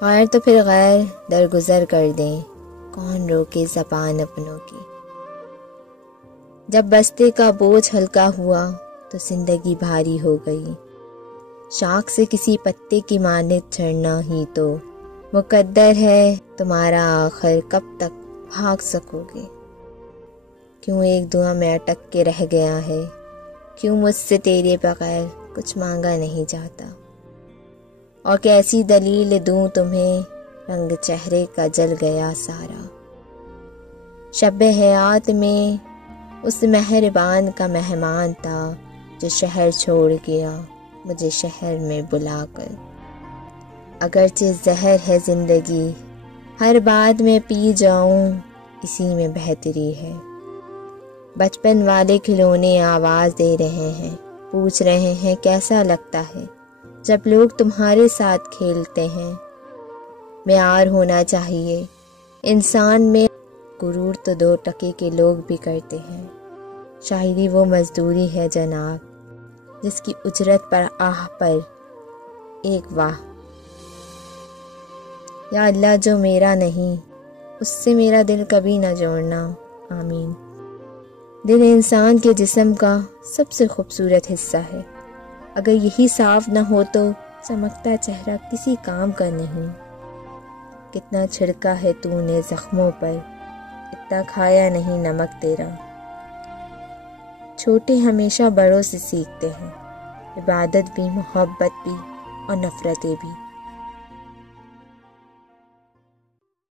غیر تو پھر غیر درگزر کر دیں، کون روکے زبان اپنوں کی۔ جب بستے کا بوجھ ہلکا ہوا تو زندگی بھاری ہو گئی، شاخ سے کسی پتے کی مانند جھڑنا ہی تو مقدر ہے تمہارا، آخر کب تک بھاگ سکو گے؟ کیوں ایک دعا میں اٹک کے رہ گیا ہے؟ کیوں مجھ سے تیرے بغیر کچھ مانگا نہیں جاتا؟ اور کیسی دلیل دوں تمہیں، رنگ چہرے کا جل گیا سارا۔ شب حیات میں اس مہربان کا مہمان تھا جو شہر چھوڑ گیا مجھے شہر میں بلا کر۔ اگرچہ زہر ہے زندگی، ہر بات میں پی جاؤں، اسی میں بہتری ہے۔ بچپن والے کھلونے آواز دے رہے ہیں، پوچھ رہے ہیں کیسا لگتا ہے جب لوگ تمہارے ساتھ کھیلتے ہیں۔ معیار ہونا چاہیے انسان میں، غرور تو 2 ٹکے کے لوگ بھی کرتے ہیں۔ شاعری وہ مزدوری ہے جناب جس کی اجرت پر آہ پر ایک واہ۔ یا اللہ جو میرا نہیں اس سے میرا دل کبھی نہ جوڑنا، آمین۔ دل انسان کے جسم کا سب سے خوبصورت حصہ ہے، اگر یہی صاف نہ ہو تو چمکتا چہرہ کسی کام کا نہیں۔ کتنا چھڑکا ہے تو نے زخموں پر، اتنا کھایا نہیں نمک تیرا۔ چھوٹے ہمیشہ بڑوں سے سیکھتے ہیں، عبادت بھی، محبت بھی اور نفرتیں بھی۔